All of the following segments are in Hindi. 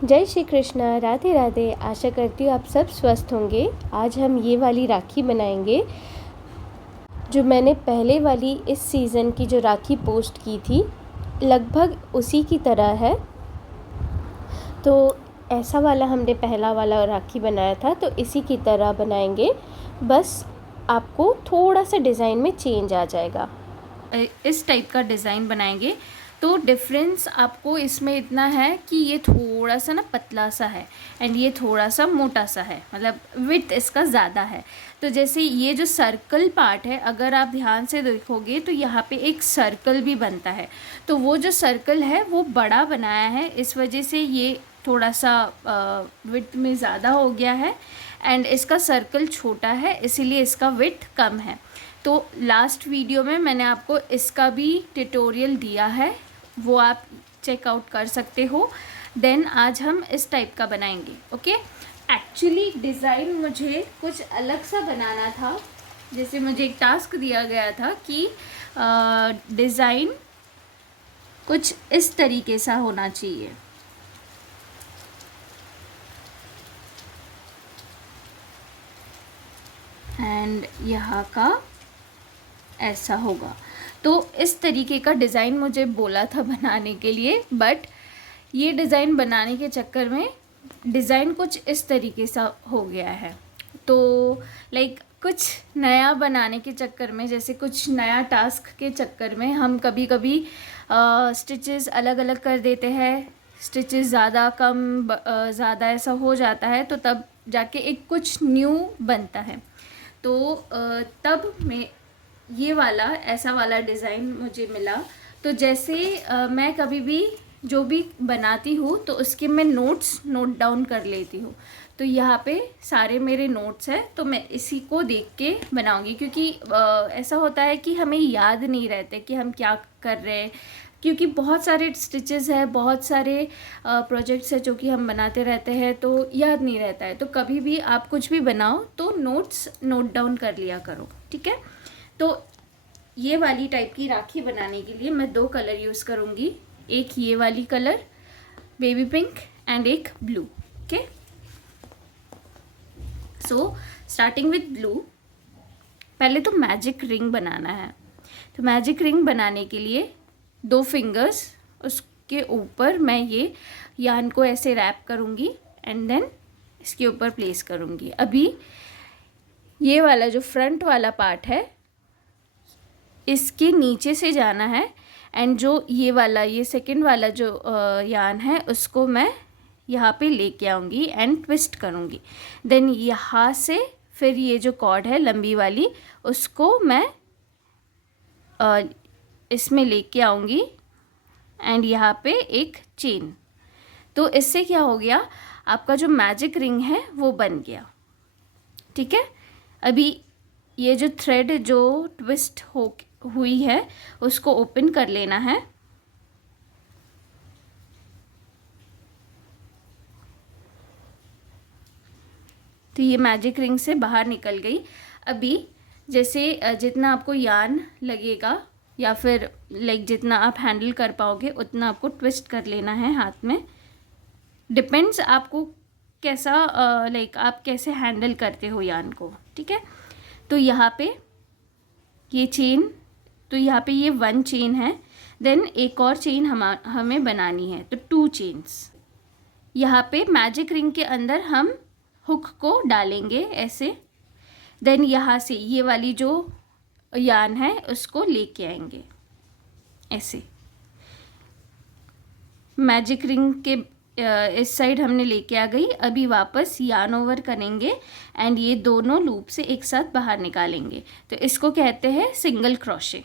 जय श्री कृष्णा, राधे राधे। आशा करती हूँ आप सब स्वस्थ होंगे। आज हम ये वाली राखी बनाएंगे जो मैंने पहले वाली इस सीज़न की जो राखी पोस्ट की थी, लगभग उसी की तरह है। तो ऐसा वाला हमने पहला वाला राखी बनाया था, तो इसी की तरह बनाएंगे, बस आपको थोड़ा सा डिज़ाइन में चेंज आ जाएगा। इस टाइप का डिज़ाइन बनाएंगे तो डिफरेंस आपको इसमें इतना है कि ये थोड़ा सा ना पतला सा है एंड ये थोड़ा सा मोटा सा है, मतलब विड्थ इसका ज़्यादा है। तो जैसे ये जो सर्कल पार्ट है, अगर आप ध्यान से देखोगे तो यहाँ पे एक सर्कल भी बनता है, तो वो जो सर्कल है वो बड़ा बनाया है, इस वजह से ये थोड़ा सा विड्थ में ज़्यादा हो गया है एंड इसका सर्कल छोटा है, इसीलिए इसका विड्थ कम है। तो लास्ट वीडियो में मैंने आपको इसका भी ट्यूटोरियल दिया है, वो आप चेकआउट कर सकते हो। देन आज हम इस टाइप का बनाएंगे। ओके, एक्चुअली डिज़ाइन मुझे कुछ अलग सा बनाना था। जैसे मुझे एक टास्क दिया गया था कि डिज़ाइन कुछ इस तरीके सा होना चाहिए। एंड यहाँ का ऐसा होगा। तो इस तरीके का डिज़ाइन मुझे बोला था बनाने के लिए, बट ये डिज़ाइन बनाने के चक्कर में डिज़ाइन कुछ इस तरीके सा हो गया है। तो लाइक कुछ नया बनाने के चक्कर में, जैसे कुछ नया टास्क के चक्कर में हम कभी कभी स्टिचेस अलग अलग कर देते हैं, स्टिचेस ज़्यादा कम ज़्यादा ऐसा हो जाता है, तो तब जाके एक कुछ न्यू बनता है। तो तब मैं ये वाला ऐसा वाला डिज़ाइन मुझे मिला। तो जैसे मैं कभी भी जो भी बनाती हूँ तो उसके मैं नोट्स नोट डाउन कर लेती हूँ। तो यहाँ पे सारे मेरे नोट्स हैं, तो मैं इसी को देख के बनाऊँगी, क्योंकि ऐसा होता है कि हमें याद नहीं रहते कि हम क्या कर रहे हैं, क्योंकि बहुत सारे स्टिचेस है, बहुत सारे प्रोजेक्ट्स है जो कि हम बनाते रहते हैं, तो याद नहीं रहता है। तो कभी भी आप कुछ भी बनाओ तो नोट्स नोट डाउन कर लिया करो, ठीक है। तो ये वाली टाइप की राखी बनाने के लिए मैं 2 कलर यूज़ करूँगी, एक ये वाली कलर बेबी पिंक एंड एक blue. Okay, so starting with blue. पहले तो मैजिक रिंग बनाना है। तो मैजिक रिंग बनाने के लिए 2 फिंगर्स, उसके ऊपर मैं ये यान को ऐसे रैप करूँगी एंड देन इसके ऊपर प्लेस करूँगी। अभी ये वाला जो फ्रंट वाला पार्ट है इसके नीचे से जाना है एंड जो ये वाला, ये सेकंड वाला जो यान है उसको मैं यहाँ पे लेके आऊँगी एंड ट्विस्ट करूँगी। देन यहाँ से फिर ये जो कॉर्ड है लंबी वाली, उसको मैं इसमें लेके आऊँगी एंड यहाँ पे एक चेन। तो इससे क्या हो गया, आपका जो मैजिक रिंग है वो बन गया, ठीक है। अभी ये जो थ्रेड जो ट्विस्ट हुई है उसको ओपन कर लेना है। तो ये मैजिक रिंग से बाहर निकल गई। अभी जैसे जितना आपको यान लगेगा या फिर लाइक जितना आप हैंडल कर पाओगे उतना आपको ट्विस्ट कर लेना है हाथ में। डिपेंड्स आपको कैसा लाइक आप कैसे हैंडल करते हो यान को, ठीक है। तो यहाँ पे ये चेन, तो यहाँ पे ये 1 चेन है, देन एक और चेन हमें बनानी है, तो 2 चेन्स। यहाँ पे मैजिक रिंग के अंदर हम हुक को डालेंगे ऐसे, देन यहाँ से ये वाली जो यान है उसको लेके आएंगे ऐसे। मैजिक रिंग के इस साइड हमने लेके आ गई। अभी वापस यान ओवर करेंगे एंड ये दोनों लूप से एक साथ बाहर निकालेंगे, तो इसको कहते हैं सिंगल क्रोशे।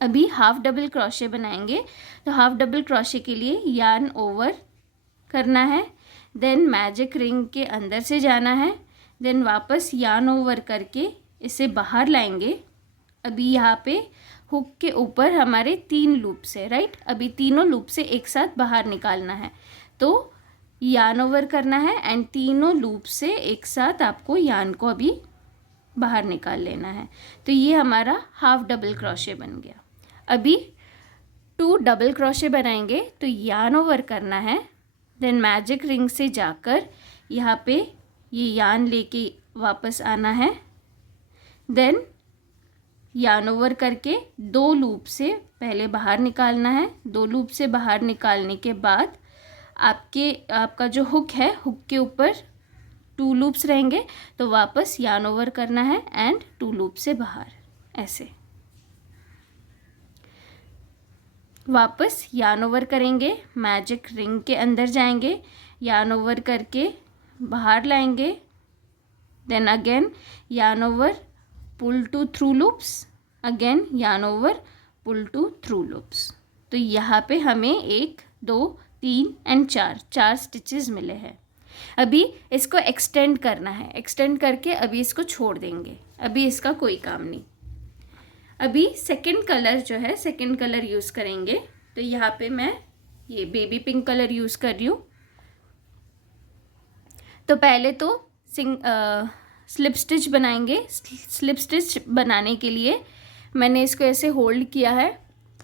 अभी हाफ डबल क्रोशे बनाएंगे। तो हाफ डबल क्रोशे के लिए यान ओवर करना है, देन मैजिक रिंग के अंदर से जाना है, देन वापस यान ओवर करके इसे बाहर लाएंगे। अभी यहाँ पे हुक के ऊपर हमारे 3 लूप्स है, राइट। अभी तीनों लूप से एक साथ बाहर निकालना है, तो यान ओवर करना है एंड तीनों लूप से एक साथ आपको यान को अभी बाहर निकाल लेना है। तो ये हमारा हाफ डबल क्रोशे बन गया। अभी 2 डबल क्रोशे बनाएंगे। तो यान ओवर करना है, देन मैजिक रिंग से जाकर यहाँ पे ये यान लेके वापस आना है। देन यान ओवर करके 2 लूप से पहले बाहर निकालना है। 2 लूप से बाहर निकालने के बाद आपका जो हुक है, हुक के ऊपर 2 लूप्स रहेंगे, तो वापस यान ओवर करना है एंड 2 लूप से बाहर, ऐसे वापस यान ओवर करेंगे, मैजिक रिंग के अंदर जाएंगे, यान ओवर करके बाहर लाएंगे, then again yarn over, pull two through loops, again yarn over, pull two through loops. तो यहाँ पे हमें 1 2 3 एंड 4 स्टिचेस मिले हैं। अभी इसको एक्सटेंड करना है। एक्सटेंड करके अभी इसको छोड़ देंगे, अभी इसका कोई काम नहीं। अभी सेकंड कलर जो है, सेकंड कलर यूज़ करेंगे। तो यहाँ पे मैं ये बेबी पिंक कलर यूज़ कर रही हूँ। तो पहले तो स्लिप स्टिच बनाएंगे। स्लिप स्टिच बनाने के लिए मैंने इसको ऐसे होल्ड किया है,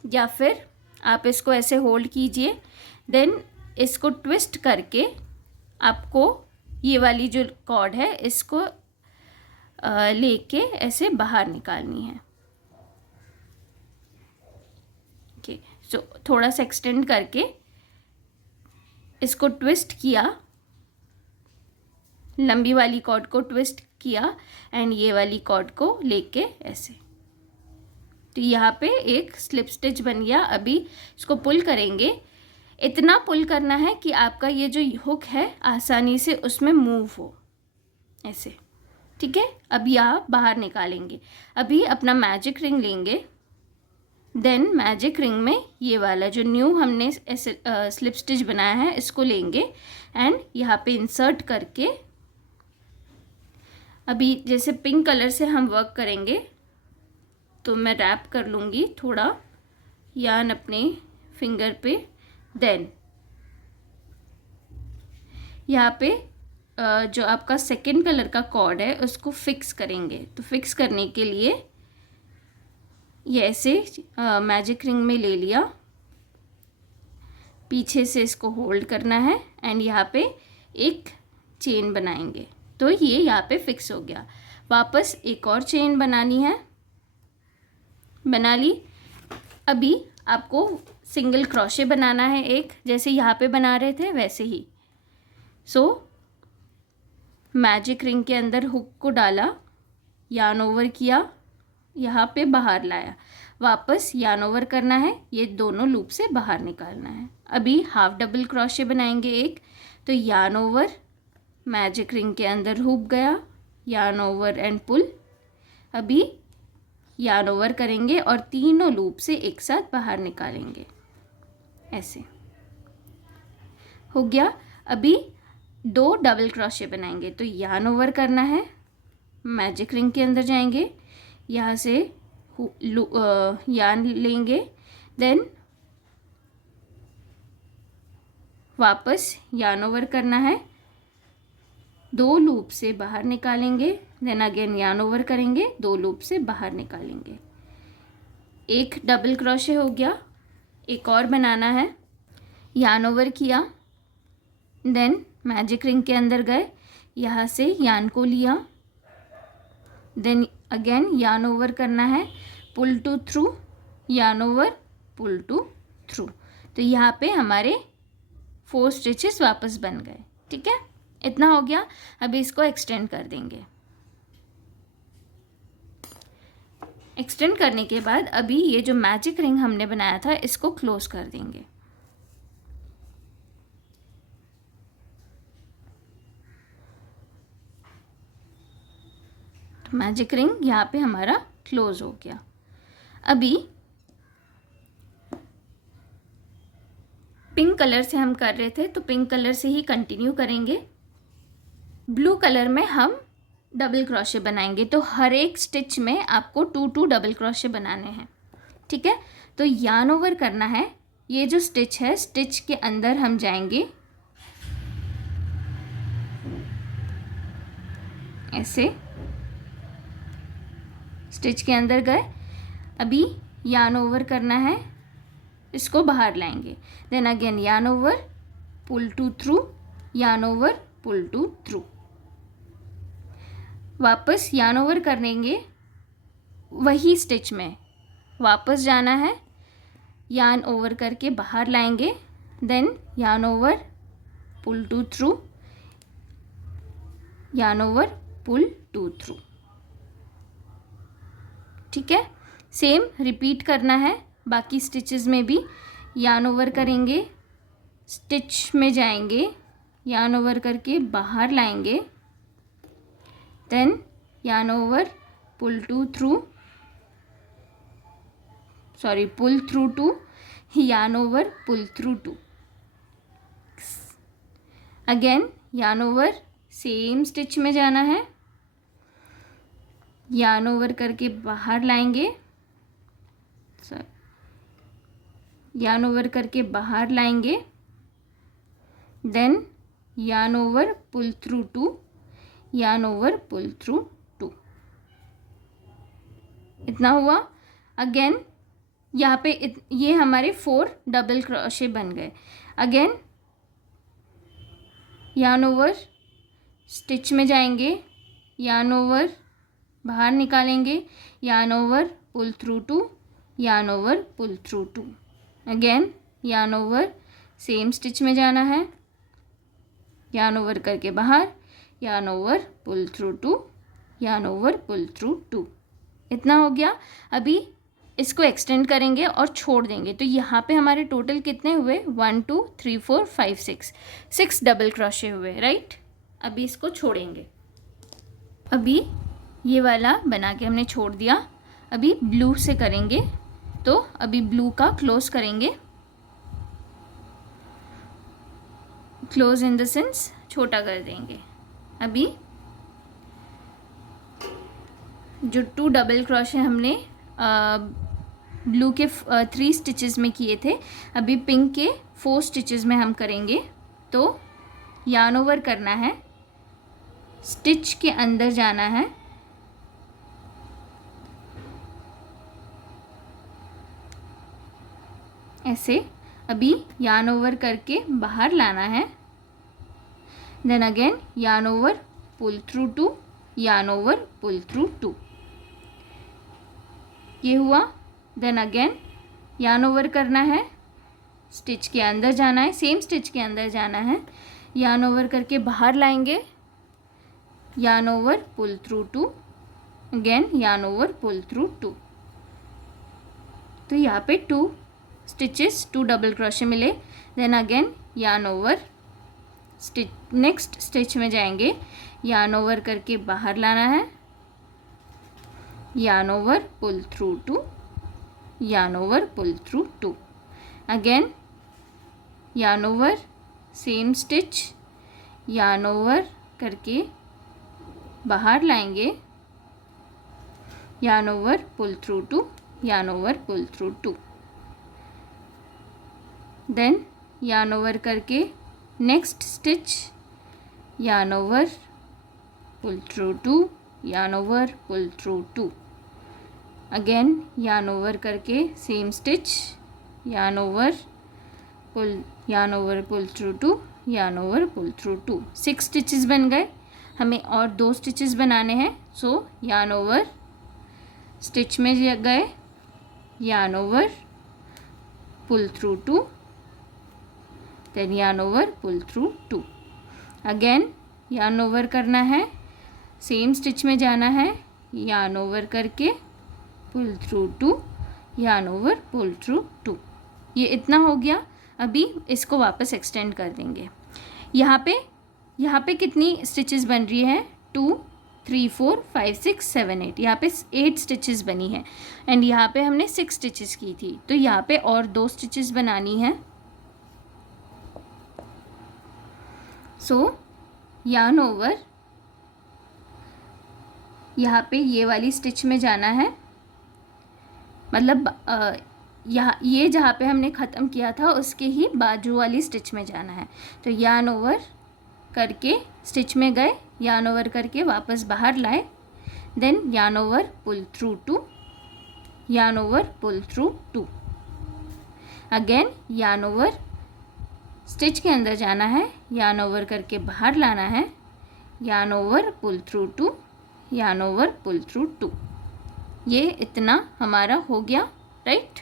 या फिर आप इसको ऐसे होल्ड कीजिए। देन इसको ट्विस्ट करके आपको ये वाली जो कॉर्ड है इसको लेके ऐसे बाहर निकालनी है। ओके, सो थोड़ा सा एक्सटेंड करके इसको ट्विस्ट किया, लंबी वाली कॉर्ड को ट्विस्ट किया एंड ये वाली कॉर्ड को लेके ऐसे, तो यहाँ पे एक स्लिप स्टिच बन गया। अभी इसको पुल करेंगे। इतना पुल करना है कि आपका ये जो हुक है आसानी से उसमें मूव हो, ऐसे, ठीक है। अभी आप बाहर निकालेंगे। अभी अपना मैजिक रिंग लेंगे। देन मैजिक रिंग में ये वाला जो न्यू हमने ऐसे स्लिप स्टिच बनाया है इसको लेंगे एंड यहाँ पे इंसर्ट करके, अभी जैसे पिंक कलर से हम वर्क करेंगे तो मैं रैप कर लूँगी थोड़ा यान अपने फिंगर पे। देन यहाँ पे जो आपका सेकंड कलर का कॉर्ड है उसको फिक्स करेंगे। तो फिक्स करने के लिए ये ऐसे मैजिक रिंग में ले लिया, पीछे से इसको होल्ड करना है एंड यहाँ पे एक चेन बनाएंगे। तो ये यहाँ पे फिक्स हो गया। वापस एक और चेन बनानी है, बना ली। अभी आपको सिंगल क्रोशे बनाना है एक, जैसे यहाँ पे बना रहे थे वैसे ही। सो मैजिक रिंग के अंदर हुक को डाला, यान ओवर किया, यहाँ पे बाहर लाया, वापस यान ओवर करना है, ये दोनों लूप से बाहर निकालना है। अभी हाफ डबल क्रोशे बनाएंगे एक, तो यान ओवर, मैजिक रिंग के अंदर हुक गया, यान ओवर एंड पुल। अभी यान ओवर करेंगे और तीनों लूप से एक साथ बाहर निकालेंगे, ऐसे हो गया। अभी 2 डबल क्रोशे बनाएंगे। तो यान ओवर करना है, मैजिक रिंग के अंदर जाएंगे, यहाँ से यान लेंगे, देन वापस यान ओवर करना है, 2 लूप से बाहर निकालेंगे, देन अगेन यान ओवर करेंगे, 2 लूप से बाहर निकालेंगे। एक डबल क्रोशे हो गया। एक और बनाना है, यान ओवर किया, देन मैजिक रिंग के अंदर गए, यहाँ से यान को लिया, देन अगेन यान ओवर करना है, पुल टू थ्रू, यान ओवर, पुल टू थ्रू। तो यहाँ पे हमारे 4 स्टिचेस वापस बन गए, ठीक है। इतना हो गया। अभी इसको एक्सटेंड कर देंगे। एक्सटेंड करने के बाद अभी ये जो मैजिक रिंग हमने बनाया था इसको क्लोज कर देंगे। तो मैजिक रिंग यहाँ पे हमारा क्लोज हो गया। अभी पिंक कलर से हम कर रहे थे तो पिंक कलर से ही कंटिन्यू करेंगे। ब्लू कलर में हम डबल क्रोशे बनाएंगे। तो हर एक स्टिच में आपको 2 डबल क्रोशे बनाने हैं, ठीक है। तो यान ओवर करना है, ये जो स्टिच है स्टिच के अंदर हम जाएंगे, ऐसे स्टिच के अंदर गए। अभी यान ओवर करना है, इसको बाहर लाएंगे, then again yarn over, pull two through, yarn over, pull two through. वापस यार्न ओवर करेंगे वही स्टिच में, वापस जाना है, यार्न ओवर करके बाहर लाएंगे, then yarn over, pull two through, yarn over, pull two through. ठीक है, सेम रिपीट करना है बाकी स्टिचेस में भी। यार्न ओवर करेंगे, स्टिच में जाएंगे, यार्न ओवर करके बाहर लाएंगे, then yarn over, pull two through, sorry pull through two, yarn over, pull through two. Again yarn over, same stitch में जाना है, यार्न ओवर करके बाहर लाएंगे, यार्न ओवर करके बाहर लाएंगे, then yarn over, pull through two, yarn over, pull through two. इतना हुआ। अगेन यहाँ पे ये हमारे 4 डबल क्रोशे बन गए। अगेन यार्न ओवर, स्टिच में जाएंगे, यार्न ओवर बाहर निकालेंगे, yarn over, pull through two, yarn over, pull through two. Again yarn over, same stitch में जाना है, यार्न ओवर करके बाहर, yarn over, pull through two, yarn over, pull through two. इतना हो गया। अभी इसको एक्सटेंड करेंगे और छोड़ देंगे। तो यहाँ पे हमारे टोटल कितने हुए, 1 2 3 4 5 6 डबल क्रोशे हुए, राइट। अभी इसको छोड़ेंगे। अभी ये वाला बना के हमने छोड़ दिया। अभी ब्लू से करेंगे। तो अभी ब्लू का क्लोज करेंगे, क्लोज इन द सेंस छोटा कर देंगे। अभी जो 2 डबल क्रोशे हमने ब्लू के 3 स्टिचेस में किए थे, अभी पिंक के 4 स्टिचेस में हम करेंगे। तो यार्न ओवर करना है, स्टिच के अंदर जाना है, ऐसे। अभी यार्न ओवर करके बाहर लाना है, then again yarn over, pull through two, yarn over, pull through two. ये हुआ। देन अगेन यार्न ओवर करना है, स्टिच के अंदर जाना है, सेम स्टिच के अंदर जाना है, यार्न ओवर करके बाहर लाएंगे, yarn over, pull through two, again yarn over, pull through two. तो यहाँ पे 2 स्टिचेस, 2 डबल क्रोशे मिले। Then again yarn over, stitch, next stitch में जाएंगे, यार्न ओवर करके बाहर लाना है, yarn over, pull through two, yarn over, pull through two. Again yarn over, same stitch, yarn over करके बाहर लाएंगे, yarn over, pull through two, yarn over, pull through two. Then yarn over करके next stitch, yarn over, pull through two, yarn over, pull through two. Again yarn over करके same stitch, yarn over, pull, yarn over, pull through two, yarn over, pull through two. 6 stitches बन गए। हमें और 2 स्टिचेस बनाने हैं। सो यार्न ओवर, स्टिच में गए, yarn over, pull through two, then yarn over, pull through two. Again yarn over करना है, सेम स्टिच में जाना है, यार्न ओवर करके pull through two, yarn over, pull through two. ये इतना हो गया। अभी इसको वापस एक्सटेंड कर देंगे। यहाँ पे कितनी स्टिचेस बन रही है, 2 3 4 5 6 7 8। यहाँ पे 8 स्टिचेस बनी है एंड यहाँ पे हमने 6 स्टिचेस की थी। तो यहाँ पे और 2 स्टिचेस बनानी है। सो यार्न ओवर, यहाँ पे ये वाली स्टिच में जाना है, मतलब यहाँ ये जहाँ पे हमने ख़त्म किया था उसके ही बाजू वाली स्टिच में जाना है। तो यार्न ओवर करके स्टिच में गए, यार्न ओवर करके वापस बाहर लाए, then yarn over, pull through two, yarn over, pull through two. Again yarn over, stitch के अंदर जाना है, यार्न ओवर करके बाहर लाना है, yarn over pull through 2, yarn over pull through 2। ये इतना हमारा हो गया, राइट।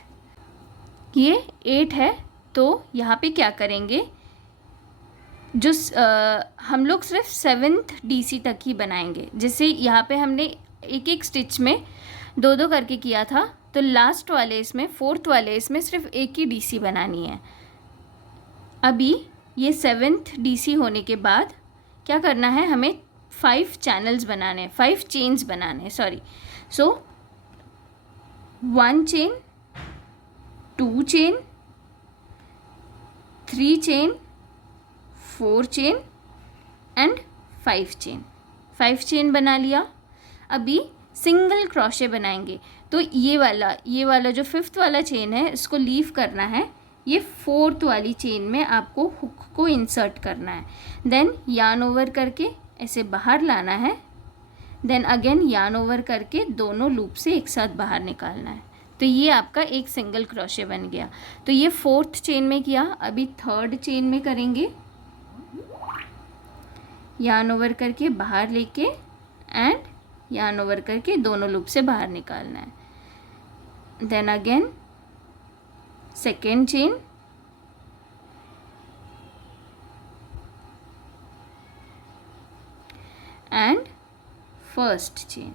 ये 8 है, तो यहाँ पे क्या करेंगे, जो हम लोग सिर्फ 7th DC तक ही बनाएंगे। जैसे यहाँ पे हमने एक एक स्टिच में 2-2 करके किया था, तो लास्ट वाले इसमें 4th वाले इसमें सिर्फ एक ही DC बनानी है। अभी ये 7th DC होने के बाद क्या करना है, हमें 5 चैनल्स बनाने हैं, 5 चेन्स बनाने हैं, sorry. So 1 chain, 2 chain, 3 chain, 4 chain and 5 chain. 5 chain बना लिया। अभी सिंगल क्रोशे बनाएंगे, तो ये वाला जो 5th वाला चेन है, इसको लीव करना है। ये 4th वाली चेन में आपको हुक को इंसर्ट करना है। देन यार्न ओवर करके ऐसे बाहर लाना है, देन अगेन यार्न ओवर करके दोनों लूप से एक साथ बाहर निकालना है। तो ये आपका एक सिंगल क्रोशे बन गया। तो ये 4th चेन में किया। अभी 3rd चेन में करेंगे, यार्न ओवर करके बाहर लेके एंड यार्न ओवर करके दोनों लूप से बाहर निकालना है। Then again 2nd chain, and 1st chain.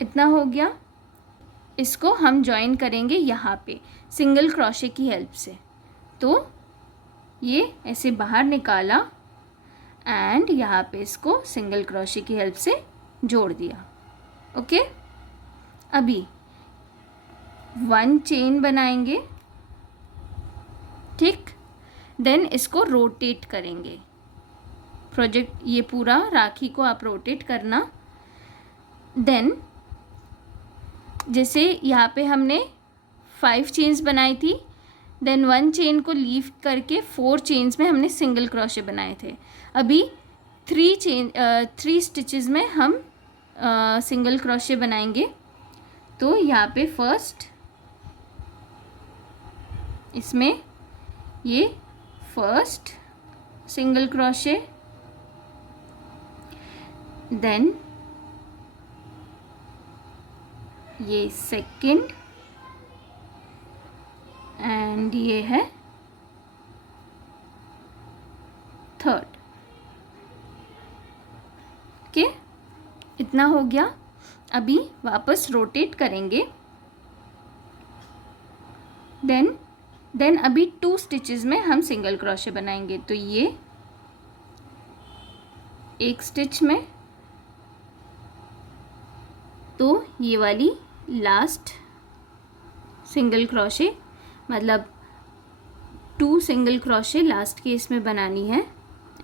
इतना हो गया। इसको हम जॉइन करेंगे यहाँ पे सिंगल क्रोशे की हेल्प से। तो ये ऐसे बाहर निकाला एंड यहाँ पे इसको सिंगल क्रोशे की हेल्प से जोड़ दिया। ओके, अभी 1 चेन बनाएंगे, ठीक। देन इसको रोटेट करेंगे। प्रोजेक्ट ये पूरा राखी को आप रोटेट करना। देन जैसे यहाँ पे हमने 5 चेन्स बनाई थी, देन 1 चेन को लीव करके 4 चेन्स में हमने सिंगल क्रोशे बनाए थे। अभी 3 स्टिचेस में हम सिंगल क्रोशे बनाएंगे। तो यहाँ पे फर्स्ट इसमें ये फर्स्ट सिंगल क्रोशे, देन ये सेकंड एंड ये है 3rd। ओके, इतना हो गया। अभी वापस रोटेट करेंगे। देन अभी 2 स्टिचेस में हम सिंगल क्रोशे बनाएंगे। तो ये एक स्टिच में, तो ये वाली लास्ट सिंगल क्रोशे, मतलब 2 सिंगल क्रोशे लास्ट के इसमें बनानी है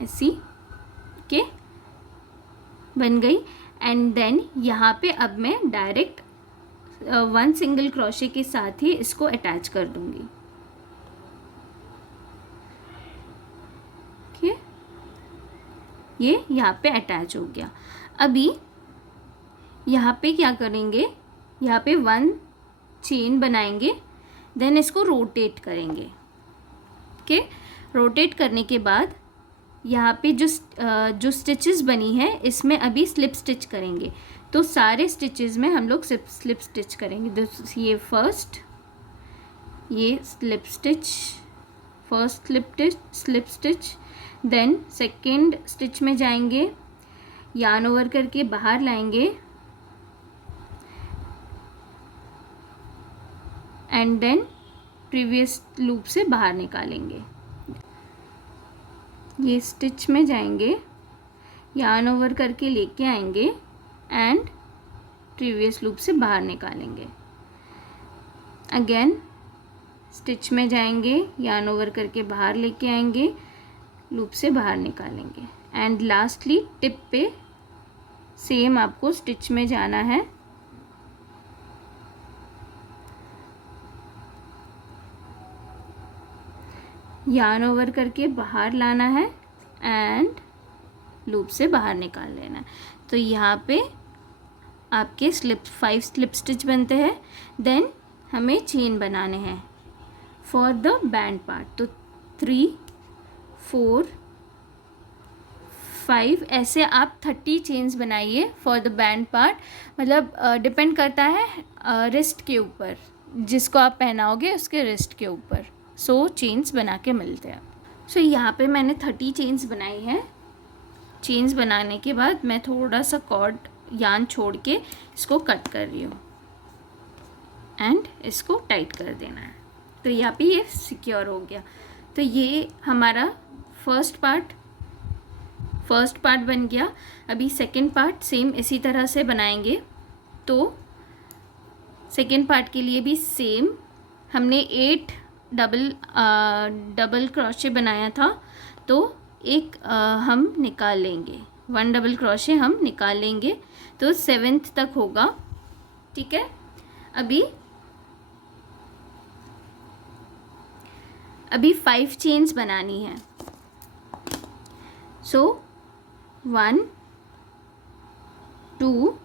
ऐसी। ओके, बन गई। एंड देन यहाँ पे अब मैं डायरेक्ट 1 सिंगल क्रोशे के साथ ही इसको अटैच कर दूंगी। ओके, ये यहाँ पे अटैच हो गया। अभी यहाँ पे क्या करेंगे, यहाँ पे 1 चेन बनाएंगे, देन इसको रोटेट करेंगे। ओके, रोटेट करने के बाद यहाँ पे जो स्टिचेस बनी है इसमें अभी स्लिप स्टिच करेंगे। तो सारे स्टिचेस में हम लोग स्लिप स्टिच करेंगे। ये फर्स्ट, ये slip stitch, first slip stitch, then second stitch में जाएंगे, यार्न ओवर करके बाहर लाएंगे एंड देन प्रीवियस लूप से बाहर निकालेंगे। ये स्टिच में जाएंगे, यार्न ओवर करके लेके आएंगे एंड प्रीवियस लूप से बाहर निकालेंगे। अगेन स्टिच में जाएंगे, यार्न ओवर करके बाहर लेके आएंगे, लूप से बाहर निकालेंगे एंड लास्टली टिप पे सेम आपको स्टिच में जाना है, यार्न ओवर करके बाहर लाना है एंड लूप से बाहर निकाल लेना है। तो यहाँ पे आपके 5 स्लिप स्टिच बनते हैं। देन हमें चेन बनाने हैं फॉर द बैंड पार्ट। तो 3 4 5 ऐसे आप 30 चेन्स बनाइए फॉर द बैंड पार्ट। मतलब डिपेंड करता है रिस्ट के ऊपर, जिसको आप पहनाओगे उसके रिस्ट के ऊपर। सो चेन्स बना के मिलते हैं। सो यहाँ पे मैंने 30 चेन्स बनाई है। चेन्स बनाने के बाद मैं थोड़ा सा कॉर्ड यान छोड़ के इसको कट कर रही हूँ एंड इसको टाइट कर देना है। तो यहाँ पे ये सिक्योर हो गया। तो ये हमारा फर्स्ट पार्ट बन गया। अभी सेकंड पार्ट सेम इसी तरह से बनाएंगे। तो सेकंड पार्ट के लिए भी सेम हमने 8 डबल क्रोशे बनाया था, तो एक हम निकाल लेंगे, 1 डबल क्रोशे हम निकाल लेंगे। तो 7th तक होगा, ठीक है। अभी 5 चेन्स बनानी है। सो 1 2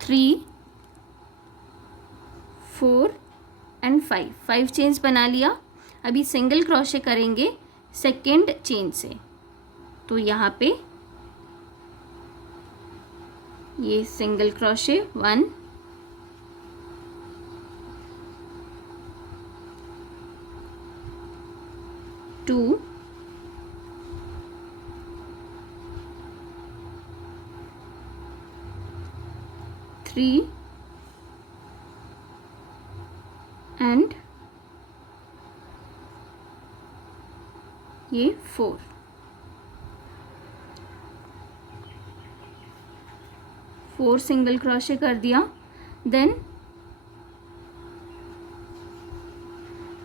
3 4 एंड 5 चेन्स बना लिया। अभी सिंगल क्रोशे करेंगे सेकेंड चेन से। तो यहाँ पे ये सिंगल क्रोशे 1 2 3 एंड ये 4 सिंगल क्रोशे कर दिया। देन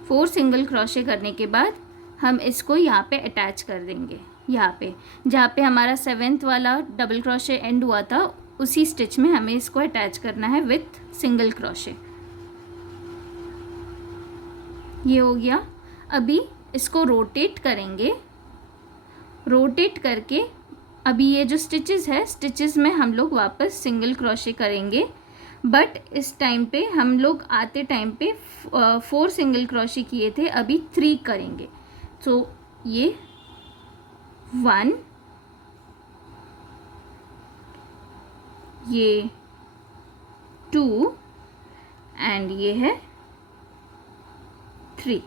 4 सिंगल क्रोशे करने के बाद हम इसको यहाँ पे अटैच कर देंगे। यहाँ पे जहाँ पे हमारा 7th वाला डबल क्रोशे एंड हुआ था, उसी स्टिच में हमें इसको अटैच करना है विथ सिंगल क्रोशे। ये हो गया। अभी इसको रोटेट करेंगे। रोटेट करके अभी ये जो स्टिचेस है, स्टिचेस में हम लोग वापस सिंगल क्रोशे करेंगे। बट इस टाइम पे हम लोग आते टाइम पे 4 सिंगल क्रोशे किए थे, अभी 3 करेंगे। तो ये 1, ये 2 एंड ये है 3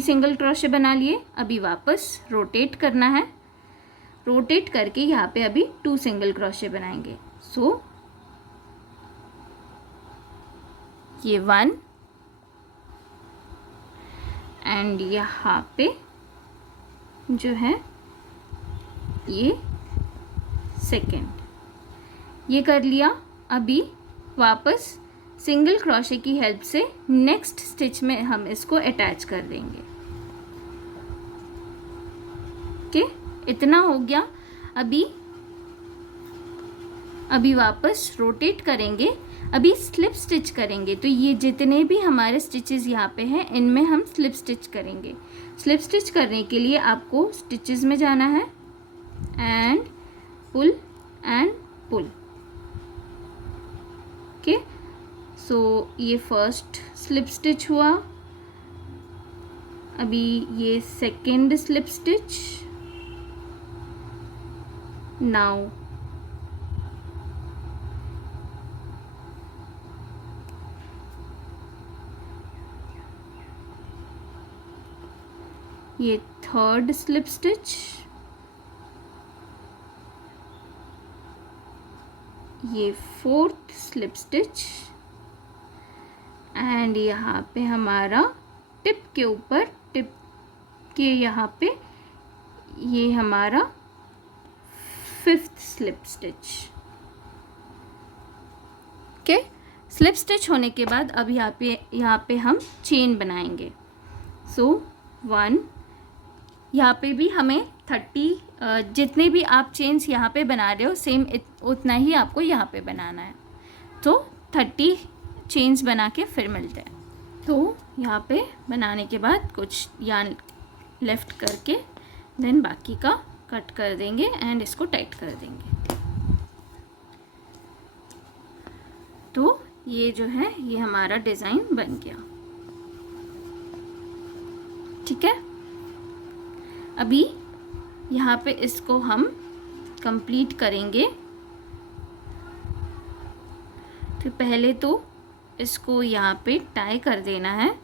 सिंगल क्रोशे बना लिए। अभी वापस रोटेट करना है। रोटेट करके यहाँ पे अभी 2 सिंगल क्रोशे बनाएंगे। सो ये 1 एंड यहाँ पे जो है ये सेकेंड, ये कर लिया। अभी वापस सिंगल क्रोशे की हेल्प से नेक्स्ट स्टिच में हम इसको अटैच कर देंगे। ओके, इतना हो गया। अभी वापस रोटेट करेंगे। अभी स्लिप स्टिच करेंगे। तो ये जितने भी हमारे स्टिचेस यहाँ पे हैं, इनमें हम स्लिप स्टिच करेंगे। स्लिप स्टिच करने के लिए आपको स्टिचेस में जाना है and pull and pull. Okay, so ये फर्स्ट स्लिप स्टिच हुआ। अभी ये सेकेंड स्लिप स्टिच। नाउ ये थर्ड स्लिप स्टिच। ये फोर्थ स्लिप स्टिच एंड यहाँ पे हमारा टिप के ऊपर, टिप के यहाँ पे ये हमारा 5th slip stitch. Okay, slip stitch होने के बाद अब यहाँ पे हम चेन बनाएंगे। सो 1, यहाँ पे भी हमें 30 जितने भी आप चेन्स यहाँ पे बना रहे हो, सेम उतना ही आपको यहाँ पे बनाना है। तो 30 चेन्स बना के फिर मिलते हैं। तो यहाँ पे बनाने के बाद कुछ यार्न लेफ्ट करके देन बाकी का कट कर देंगे एंड इसको टाइट कर देंगे। तो ये जो है ये हमारा डिज़ाइन बन गया। ठीक है, अभी यहाँ पे इसको हम कंप्लीट करेंगे। तो पहले तो इसको यहाँ पे टाई कर देना है।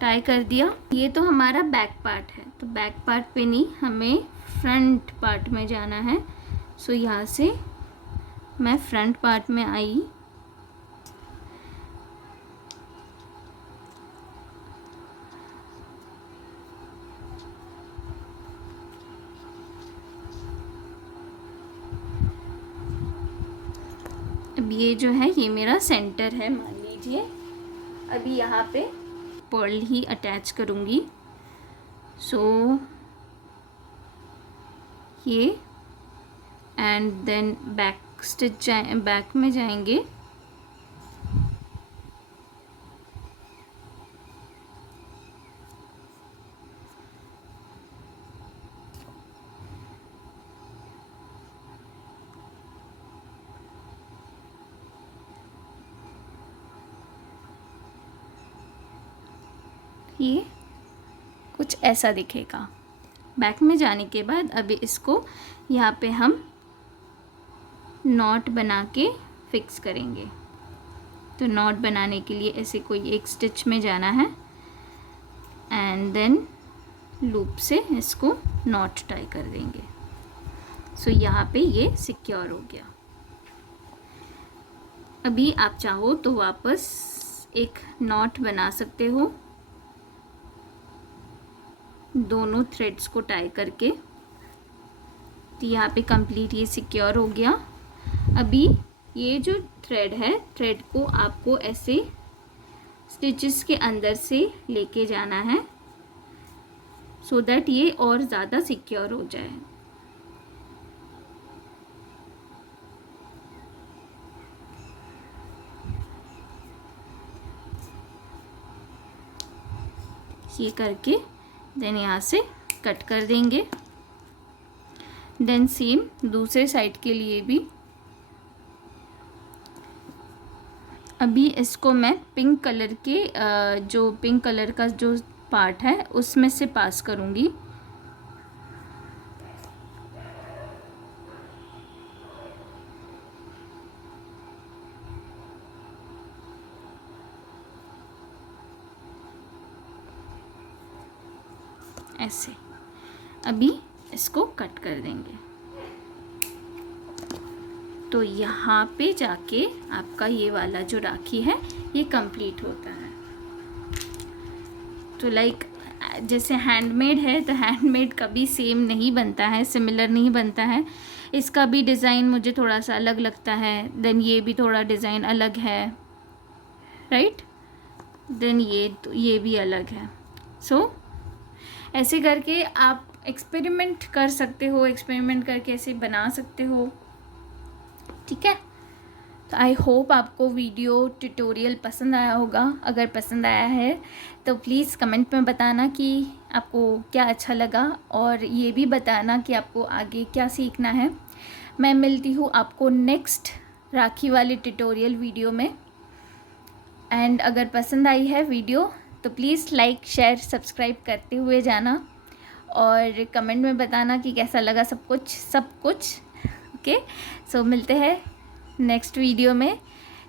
टाई कर दिया। ये तो हमारा बैक पार्ट है, तो बैक पार्ट पे नहीं, हमें फ्रंट पार्ट में जाना है। सो यहाँ से मैं फ्रंट पार्ट में आई। अब ये जो है ये मेरा सेंटर है मान लीजिए। अभी यहाँ पे पर्ल ही अटैच करूँगी। सो ये and then back stitch back में जाएंगे। ये कुछ ऐसा दिखेगा। बैक में जाने के बाद अभी इसको यहाँ पे हम नॉट बना के फिक्स करेंगे। तो नॉट बनाने के लिए ऐसे कोई एक स्टिच में जाना है एंड देन लूप से इसको नॉट टाई कर देंगे। सो यहाँ पे ये सिक्योर हो गया। अभी आप चाहो तो वापस एक नॉट बना सकते हो दोनों थ्रेड्स को टाई करके। तो यहाँ पे कंप्लीट ये सिक्योर हो गया। अभी ये जो थ्रेड है, थ्रेड को आपको ऐसे स्टिचेस के अंदर से लेके जाना है सो दैट ये और ज़्यादा सिक्योर हो जाए। ये करके देन यहाँ से कट कर देंगे। देन सेम दूसरे साइड के लिए भी अभी इसको मैं पिंक कलर के जो पिंक कलर का जो पार्ट है उसमें से पास करूँगी। ऐसे अभी इसको कट कर देंगे। तो यहाँ पे जाके आपका ये वाला जो राखी है ये कंप्लीट होता है। तो लाइक जैसे हैंडमेड है तो हैंडमेड कभी सेम नहीं बनता है, सिमिलर नहीं बनता है। इसका भी डिज़ाइन मुझे थोड़ा सा अलग लगता है, देन ये भी थोड़ा डिज़ाइन अलग है, राइट। देन ये भी अलग है। सो ऐसे करके आप एक्सपेरिमेंट कर सकते हो, एक्सपेरिमेंट करके ऐसे बना सकते हो। ठीक है, तो आई होप आपको वीडियो ट्यूटोरियल पसंद आया होगा। अगर पसंद आया है तो प्लीज़ कमेंट में बताना कि आपको क्या अच्छा लगा और ये भी बताना कि आपको आगे क्या सीखना है। मैं मिलती हूँ आपको नेक्स्ट राखी वाले ट्यूटोरियल वीडियो में। एंड अगर पसंद आई है वीडियो तो प्लीज़ लाइक शेयर सब्सक्राइब करते हुए जाना और कमेंट में बताना कि कैसा लगा सब कुछ। ओके, सो मिलते हैं नेक्स्ट वीडियो में।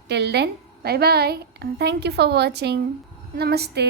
Till then bye bye, thank you for watching, नमस्ते।